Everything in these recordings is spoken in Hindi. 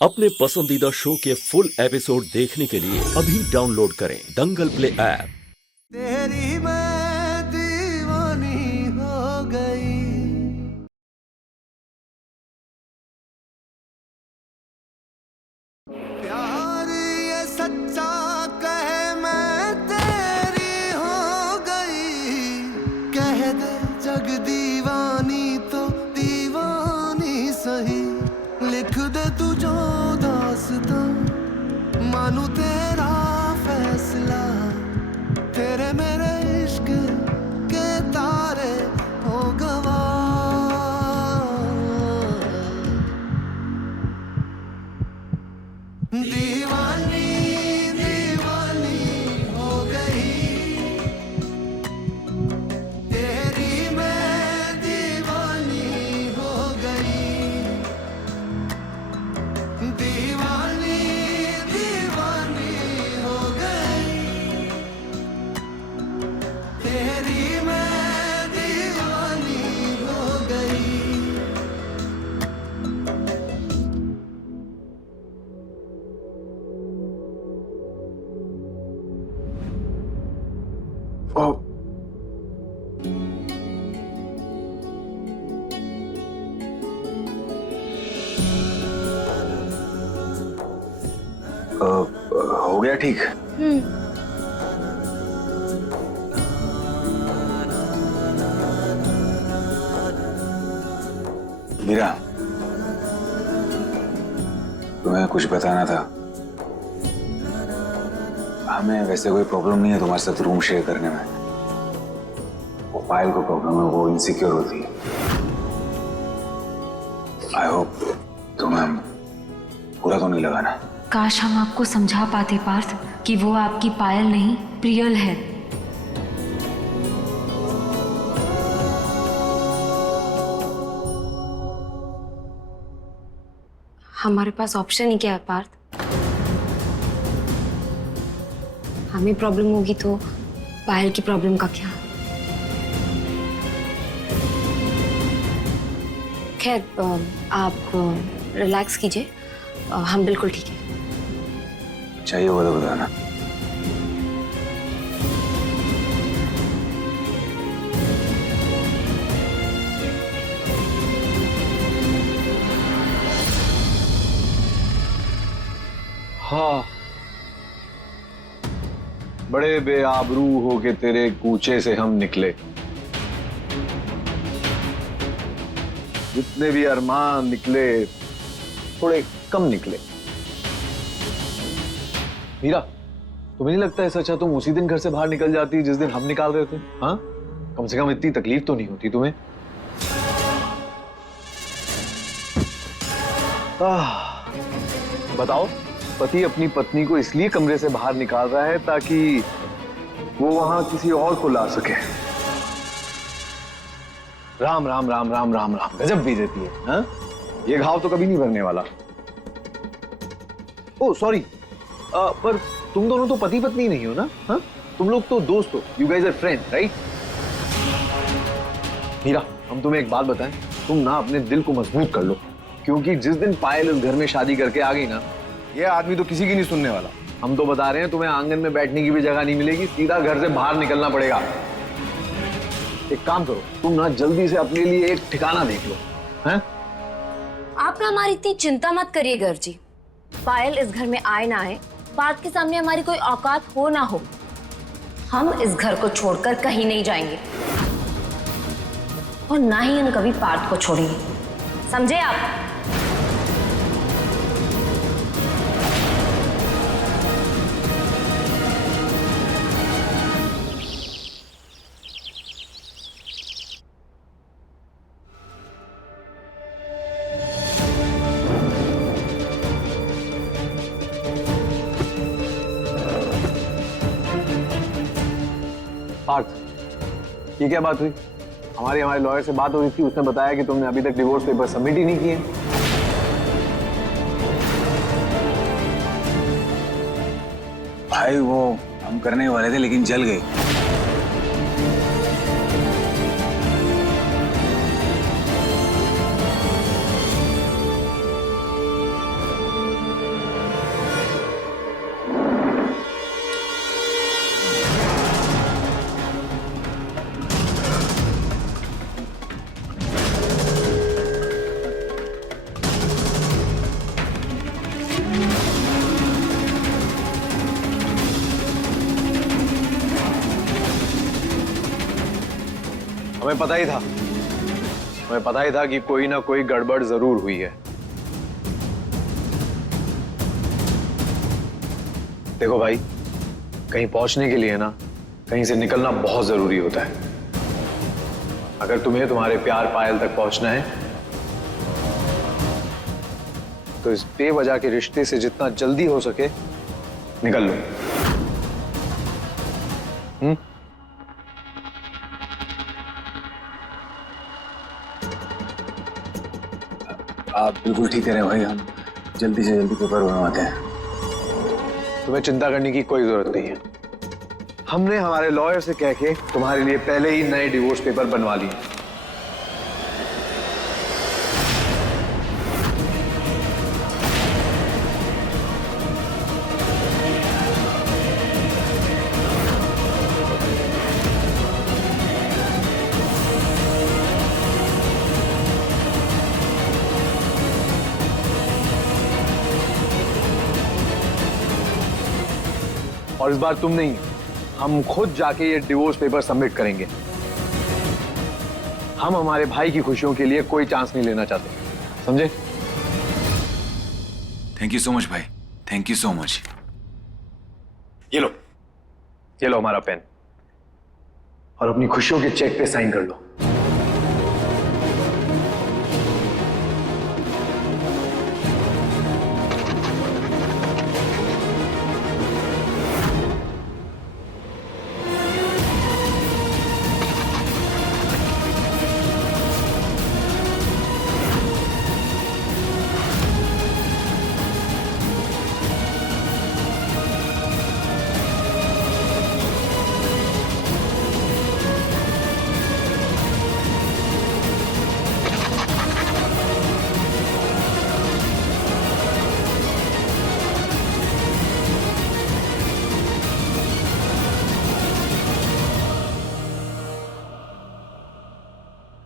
अपने पसंदीदा शो के फुल एपिसोड देखने के लिए अभी डाउनलोड करें दंगल प्ले ऐप। तेरी मैं दीवानी हो गई। प्यार ये सच्चा कहे मैं तेरी हो गई। कह दे जग दीवानी तो दीवानी सही। लिख दे तू जो दास्तां मानू तेरा फैसला। तेरे मेरे इश्क के तारे हो गवा। दीवानी दीवानी हो गई। तेरी मैं दीवानी हो गई। दीवानी दीवानी हो गई। तेरी मैं दीवानी हो गई। हो गया ठीक। मीरा, तुम्हें कुछ बताना था। हमें वैसे कोई प्रॉब्लम नहीं है तुम्हारे साथ रूम शेयर करने में। वो पायल को प्रॉब्लम है, वो इनसिक्योर होती है। आई होप तुम्हें बुरा तो नहीं लगाना। काश हम आपको समझा पाते पार्थ कि वो आपकी पायल नहीं प्रियल है। हमारे पास ऑप्शन ही क्या है पार्थ? हमें प्रॉब्लम होगी तो पायल की प्रॉब्लम का क्या? खैर आप रिलैक्स कीजिए, हम बिल्कुल ठीक है। चाहिए वो तो बताना। हाँ, बड़े बेआबरू होके तेरे कूचे से हम निकले। जितने भी अरमान निकले थोड़े कम निकले। मीरा, तुम्हें नहीं लगता है सच है तुम उसी दिन घर से बाहर निकल जाती जिस दिन हम निकाल रहे थे? हाँ, कम से कम इतनी तकलीफ तो नहीं होती तुम्हें। बताओ, पति अपनी पत्नी को इसलिए कमरे से बाहर निकाल रहा है ताकि वो वहां किसी और को ला सके। राम राम राम राम राम राम, गजब बेइज्जती है। हाँ? ये घाव तो कभी नहीं भरने वाला। ओह सॉरी, पर तुम दोनों तो पति पत्नी नहीं हो ना? हाँ? तुम लोग तो दोस्त हो। You guys are friend, right? Meera, हम तुम्हें एक बात बताएं, तुम ना अपने दिल को मजबूत कर लो, क्योंकि जिस दिन पायल इस घर में शादी करके आ गई ना, ये आदमी तो किसी की नहीं सुनने वाला। हम तो बता रहे हैं, तुम्हें आंगन में बैठने की भी जगह नहीं मिलेगी, सीधा घर से बाहर निकलना पड़ेगा। एक काम करो, तुम ना जल्दी से अपने लिए एक ठिकाना देख लो। हैं? आप ना हमारी इतनी चिंता मत करिए घर जी। पायल इस घर में आए ना आए, पार्थ के सामने हमारी कोई औकात हो ना हो, हम इस घर को छोड़कर कहीं नहीं जाएंगे और ना ही हम कभी पार्थ को छोड़ेंगे। समझे आप? पार्थ, ये क्या बात हुई? हमारे लॉयर से बात हो रही थी, उसने बताया कि तुमने अभी तक डिवोर्स पेपर सबमिट ही नहीं किए। भाई वो हम करने वाले थे लेकिन जल गए। हमें पता ही था कि कोई ना कोई गड़बड़ जरूर हुई है। देखो भाई, कहीं पहुंचने के लिए ना कहीं से निकलना बहुत जरूरी होता है। अगर तुम्हें तुम्हारे प्यार पायल तक पहुंचना है तो इस बेवजह के रिश्ते से जितना जल्दी हो सके निकल लो। आप बिल्कुल ठीक कह रहे हो भाई, हम जल्दी से जल्दी पेपर बनवाते हैं। तुम्हें चिंता करने की कोई जरूरत नहीं है। हमने हमारे लॉयर से कह के तुम्हारे लिए पहले ही नए डिवोर्स पेपर बनवा लिए। और इस बार तुम नहीं, हम खुद जाके ये डिवोर्स पेपर सबमिट करेंगे। हम हमारे भाई की खुशियों के लिए कोई चांस नहीं लेना चाहते, समझे? थैंक यू सो मच भाई, थैंक यू सो मच। ये लो हमारा पेन, और अपनी खुशियों के चेक पे साइन कर लो।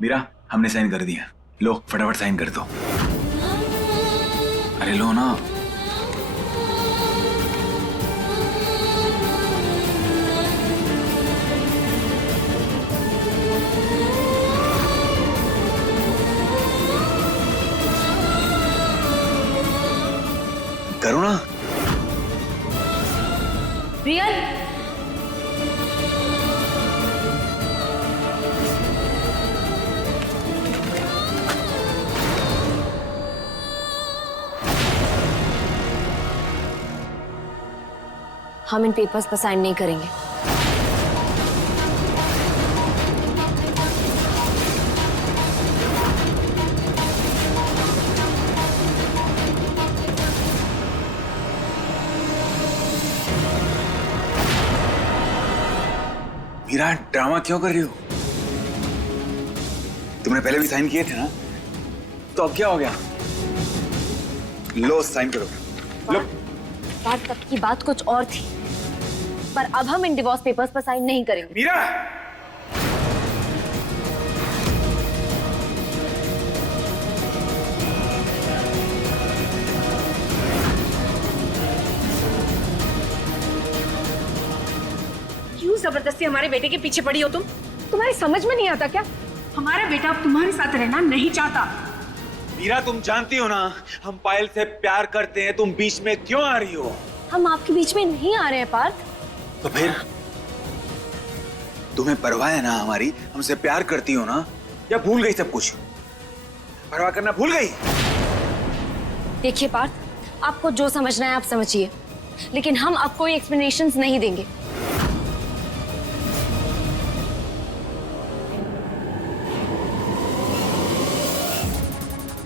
मीरा, हमने साइन कर दिया। लो फटाफट साइन कर दो। अरे लो ना। करो ना। रियल, हम इन पेपर्स पर साइन नहीं करेंगे। मीरा, ड्रामा क्यों कर रही हो? तुमने पहले भी साइन किए थे ना, तो अब क्या हो गया? लो साइन करो। लो। बात तब की बात कुछ और थी, पर अब हम इन डिवोर्स पेपर्स पर साइन नहीं करेंगे। मीरा, क्यों जबरदस्ती हमारे बेटे के पीछे पड़ी हो तुम? तुम्हारी समझ में नहीं आता क्या? हमारा बेटा अब तुम्हारे साथ रहना नहीं चाहता। मीरा, तुम जानती हो ना हम पायल से प्यार करते हैं, तुम बीच में क्यों आ रही हो? हम आपके बीच में नहीं आ रहे हैं पार्थ। तो फिर तुम्हें परवाह है ना हमारी? हमसे प्यार करती हो ना, या भूल गई सब कुछ? परवाह करना भूल गई? देखिए पार्थ, आपको जो समझना है आप समझिए, लेकिन हम अब कोई एक्सप्लेनेशंस नहीं देंगे।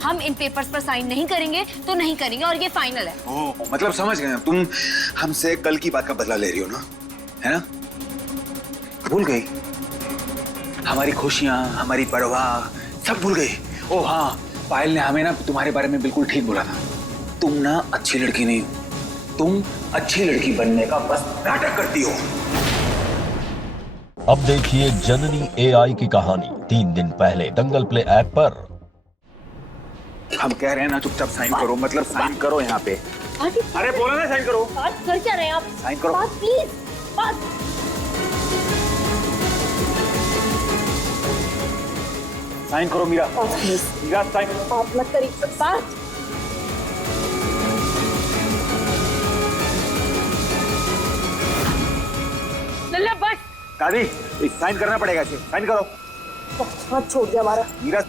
हम इन पेपर्स पर साइन नहीं करेंगे तो नहीं करेंगे, और ये फाइनल है। ओह, मतलब समझ गए तुम हमसे कल की बात का बदला ले रही हो ना, है ना? भूल गई हमारी खुशियां, हमारी परवाह, सब भूल गई। ओह हाँ, पायल ने हमें ना तुम्हारे बारे में बिल्कुल ठीक बोला था। तुम ना अच्छी लड़की नहीं हो, तुम अच्छी लड़की बनने का बस नाटक करती हो। अब देखिए जननी AI की कहानी 3 दिन पहले दंगल प्ले ऐप पर। हम कह रहे हैं ना चुपचाप साइन करो, मतलब साइन करो यहाँ पे। अरे बोला ना साइन करो। पार्थ, कर क्या रहे हैं आप? साइन करो। पार्थ प्लीज, पार्थ। साइन करो मीरा। Please Meera sign. आप मत करिए पार्थ। लल्ला बस। दादी साइन करना पड़ेगा, इसे साइन करो। हाथ छोड़ दिया हमारा। मीरा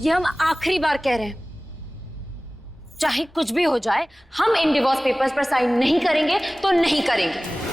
ये हम आखिरी बार कह रहे हैं, चाहे कुछ भी हो जाए हम इन डिवोर्स पेपर्स पर साइन नहीं करेंगे तो नहीं करेंगे।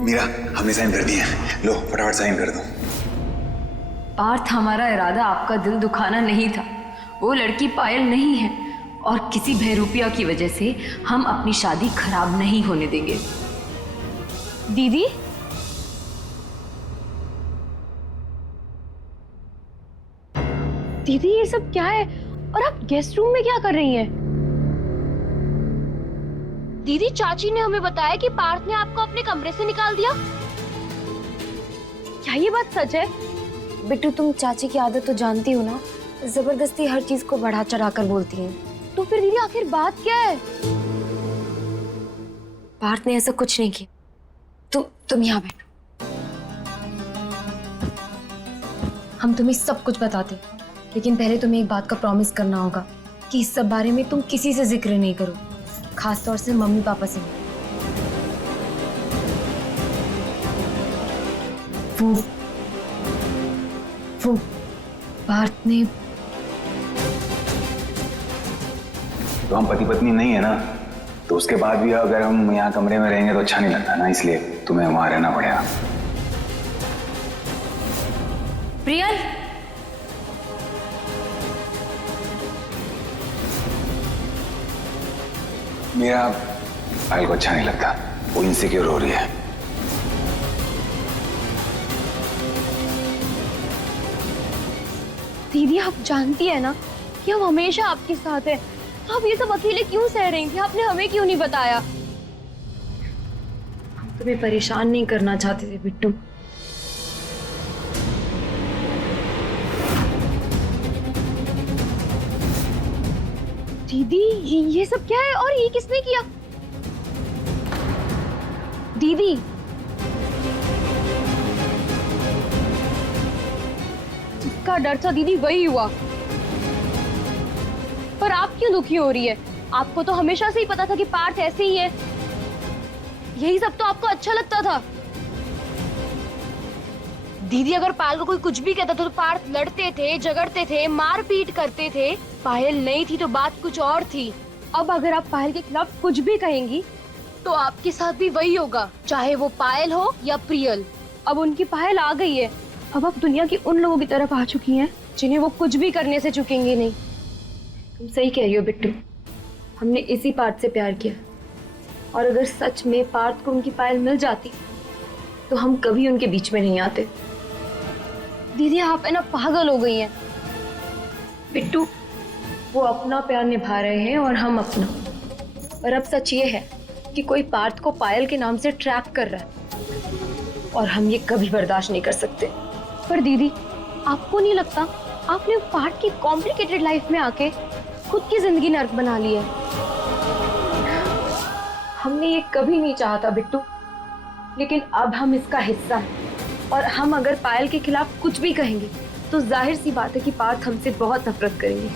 मीरा हमने साइन कर दिए, लो फटाफट साइन कर दो। पार्थ, हमारा इरादा आपका दिल दुखाना नहीं था। वो लड़की पायल नहीं है और किसी बहरूपिया की वजह से हम अपनी शादी खराब नहीं होने देंगे। दीदी, दीदी ये सब क्या है और आप गेस्ट रूम में क्या कर रही हैं? दीदी, चाची ने हमें बताया कि पार्थ ने आपको अपने कमरे से निकाल दिया। क्या ये बात सच है? बिट्टू, तुम चाची की आदत तो जानती हो ना, जबरदस्ती हर चीज को बढ़ा चढ़ा कर बोलती हैं। तो फिर दीदी आखिर बात क्या है? पार्थ ने ऐसा कुछ नहीं किया। तुम यहाँ बैठो, हम तुम्हें सब कुछ बताते, लेकिन पहले तुम्हें एक बात का प्रॉमिस करना होगा कि इस सब बारे में तुम किसी से जिक्र नहीं करो, खास तौर से मम्मी पापा से। वो पार्थ ने, तो हम पति पत्नी नहीं है ना, तो उसके बाद भी अगर हम यहाँ कमरे में रहेंगे तो अच्छा नहीं लगता ना, इसलिए तुम्हें वहां रहना पड़ेगा। प्रियल, मेरा पायल को अच्छा नहीं लगता, वो इनसिक्योर हो रही है। दीदी आप जानती है ना कि हम हमेशा आपके साथ हैं, तो आप ये सब अकेले क्यों सह रही थी? आपने हमें क्यों नहीं बताया? हम तुम्हें परेशान नहीं करना चाहते थे बिट्टू। दीदी ये सब क्या है और ये किसने किया? दीदी, जिसका डर था दीदी वही हुआ। पर आप क्यों दुखी हो रही है? आपको तो हमेशा से ही पता था कि पार्थ ऐसे ही है। यही सब तो आपको अच्छा लगता था। दीदी, अगर पायल को कोई कुछ भी कहता था तो पार्थ लड़ते थे, झगड़ते थे, मारपीट करते थे। पायल नहीं थी तो बात कुछ और थी। अब अगर आप पायल के खिलाफ कुछ भी कहेंगी तो आपके साथ भी वही होगा, चाहे वो पायल हो या प्रियल। अब उनकी पायल आ गई है, अब आप दुनिया की उन लोगों की तरफ आ चुकी हैं जिन्हें वो कुछ भी करने से चुकेंगे नहीं। तुम सही कह रही हो बिट्टू, हमने इसी पार्थ से प्यार किया, और अगर सच में पार्थ को उनकी पायल मिल जाती तो हम कभी उनके बीच में नहीं आते। दीदी आप है ना पागल हो गई हैं। बिट्टू, वो अपना प्यार निभा रहे हैं और हम अपना। और अब सच ये है कि कोई पार्थ को पायल के नाम से ट्रैप कर रहा है और हम ये कभी बर्दाश्त नहीं कर सकते। पर दीदी, आपको नहीं लगता आपने पार्थ की कॉम्प्लिकेटेड लाइफ में आके खुद की जिंदगी नर्क बना ली है? हमने ये कभी नहीं चाहा था बिट्टू, लेकिन अब हम इसका हिस्सा हैं। और हम अगर पायल के खिलाफ कुछ भी कहेंगे तो जाहिर सी बात है कि पार्थ हमसे बहुत नफरत करेंगे।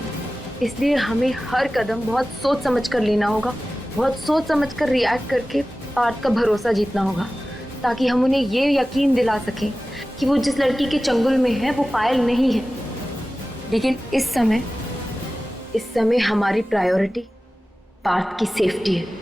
इसलिए हमें हर कदम बहुत सोच समझ कर लेना होगा, बहुत सोच समझ कर रिएक्ट करके पार्थ का भरोसा जीतना होगा, ताकि हम उन्हें ये यकीन दिला सकें कि वो जिस लड़की के चंगुल में है वो पायल नहीं है, लेकिन इस समय हमारी प्रायोरिटी पार्थ की सेफ्टी है।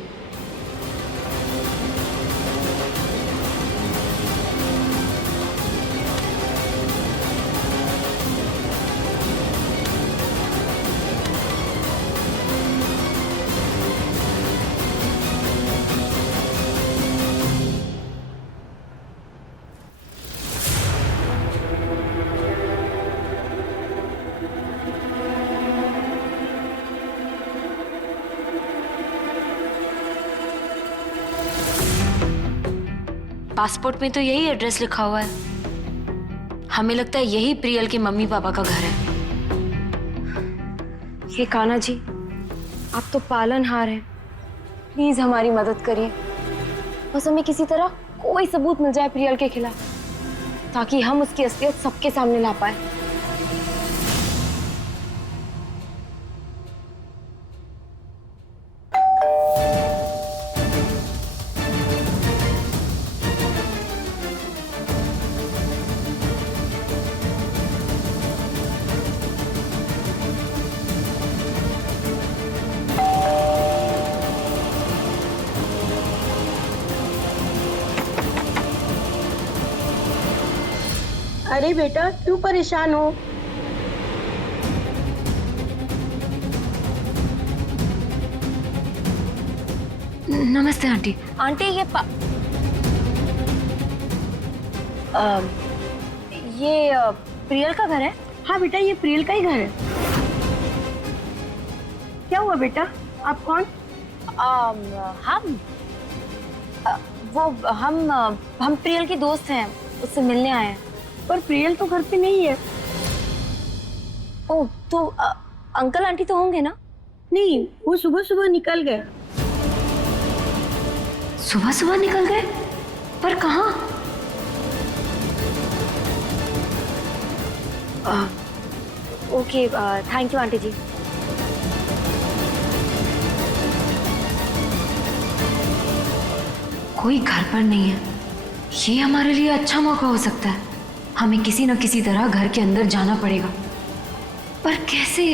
पासपोर्ट में तो यही एड्रेस लिखा हुआ है। हमें लगता है यही प्रियल के मम्मी पापा का घर है। ये कान्हा जी, आप तो पालनहार हैं, प्लीज हमारी मदद करिए। बस हमें किसी तरह कोई सबूत मिल जाए प्रियल के खिलाफ, ताकि हम उसकी असलियत सबके सामने ला पाए। अरे बेटा, क्यों परेशान हो? नमस्ते आंटी। आंटी ये प्रियल का घर है? हाँ बेटा, ये प्रियल का ही घर है। क्या हुआ बेटा, आप कौन? हम प्रियल के दोस्त हैं, उससे मिलने आए हैं। पर प्रियल तो घर पे नहीं है। ओह, तो अंकल आंटी तो होंगे ना? नहीं, वो सुबह सुबह निकल गए। सुबह सुबह निकल गए? पर कहाँ? ओके, थैंक यू आंटी जी। कोई घर पर नहीं है। ये हमारे लिए अच्छा मौका हो सकता है। हमें किसी न किसी तरह घर के अंदर जाना पड़ेगा, पर कैसे?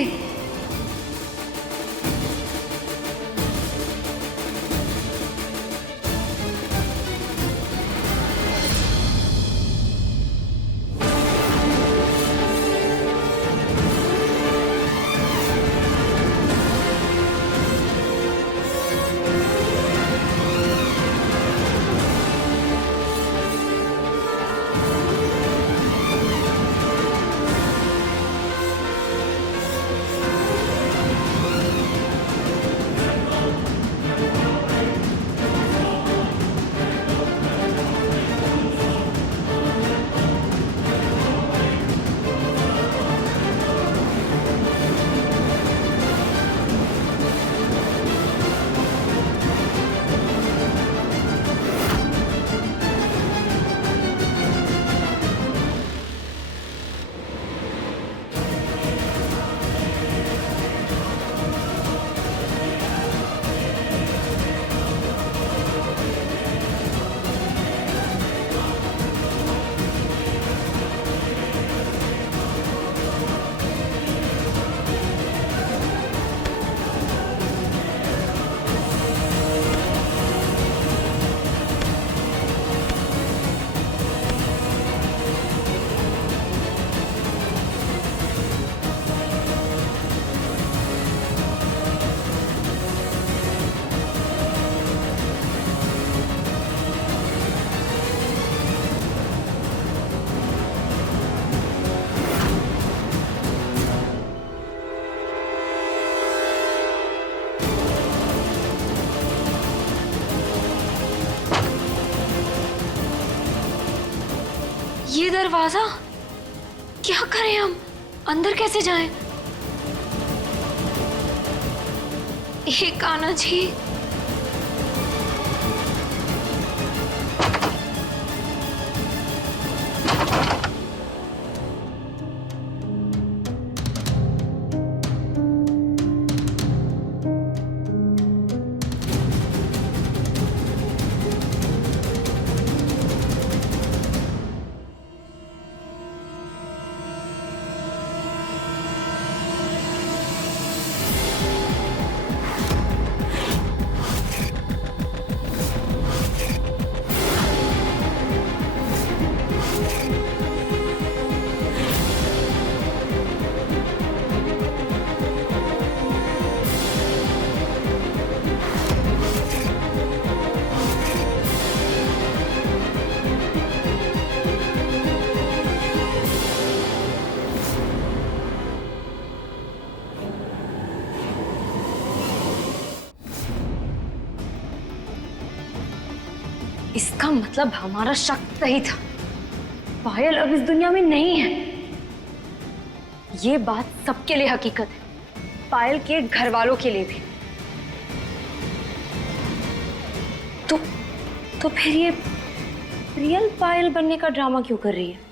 ये दरवाजा, क्या करें हम? अंदर कैसे जाएं? हे कान्हा जी, इसका मतलब हमारा शक सही था। पायल अब इस दुनिया में नहीं है। ये बात सबके लिए हकीकत है, पायल के घर वालों के लिए भी। तो फिर ये रियल पायल बनने का ड्रामा क्यों कर रही है?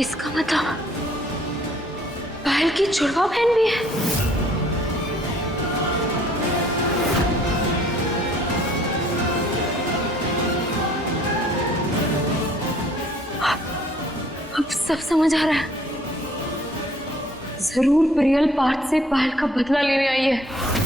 इसका मतलब पायल की जुड़वा बहन भी है। अब सब समझ आ रहा है। जरूर प्रियल पार्थ से पायल का बदला लेने आई है।